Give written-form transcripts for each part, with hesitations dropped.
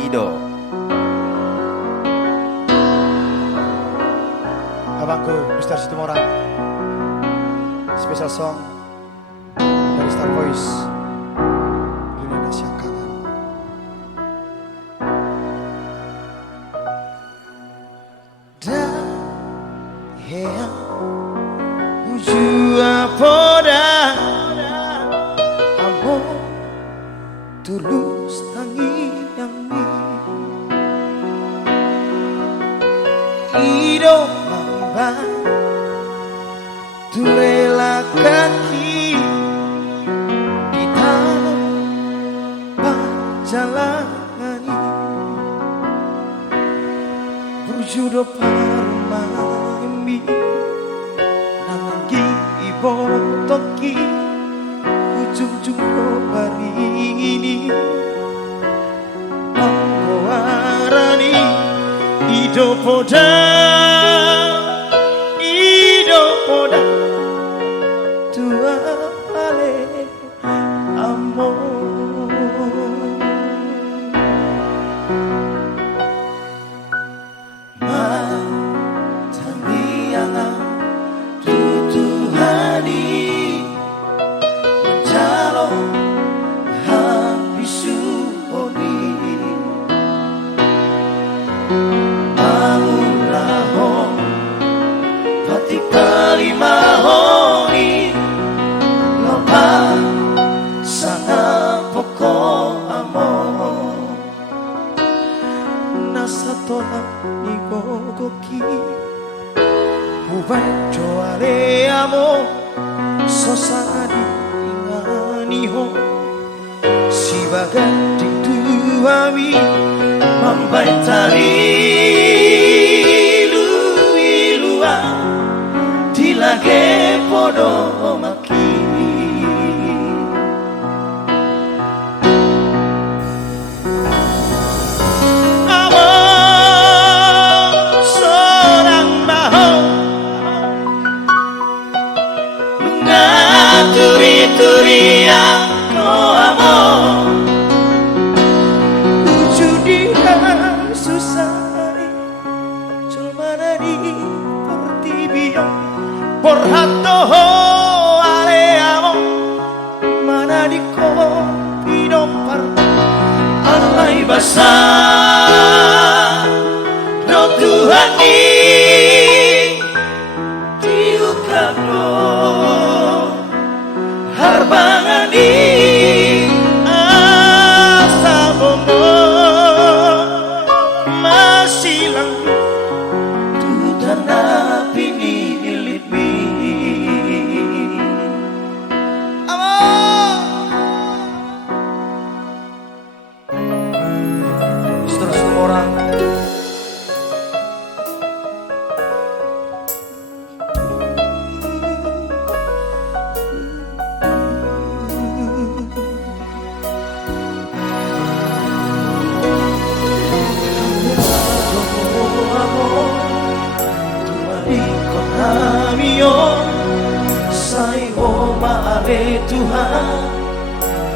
Ido. Abangku Mr. Situmorang. Special song dari Star Voice Lina Nasya Kangen. Dan yang ujua poda amo tulus tangi yang Ido mamba turela kaki kita pajalani berjudo parmaimi nangi ibo toki ujung judo bari ini manggoarani Ido poda tua ale amor matanianga tutuhani mencalo habisuhoni Alulaho pati kalimahoni lopa sana poko amo nasa tola ni gogoki ubai joare amo sosani ingani ho sibaga diktuami mambai tari luilua dilage podo maki awal seorang bahu mengaturi-turi aku amo por hato aleamo mana di kopi dompar alai basa do Tuhani diukano harbangani asa bomo masih langit tutana pini orang Tuhan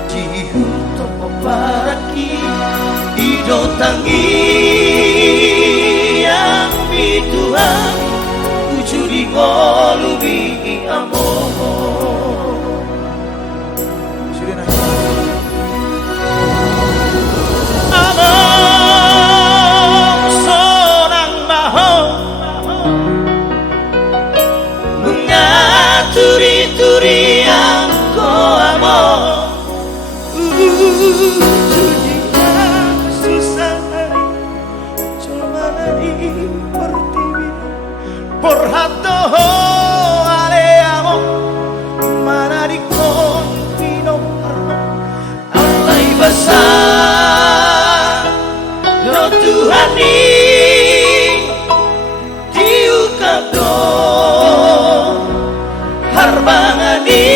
dihukum paraki Ido tangi yang Tuhan ujudi ngolubi amor amor seorang bahu mengaturi-turi aku amor por hato aleamo mana di confino alai basa do Tuhani diukado harbangani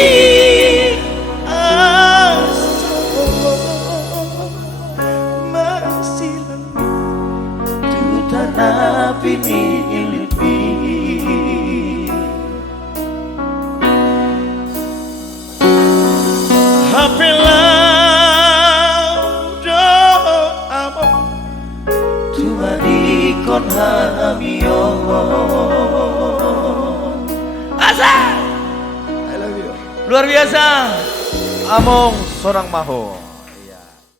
masih langit tutana pini Hapilau do amo kon hamio. Asa I love you. luar biasa. Among Sorang Maho.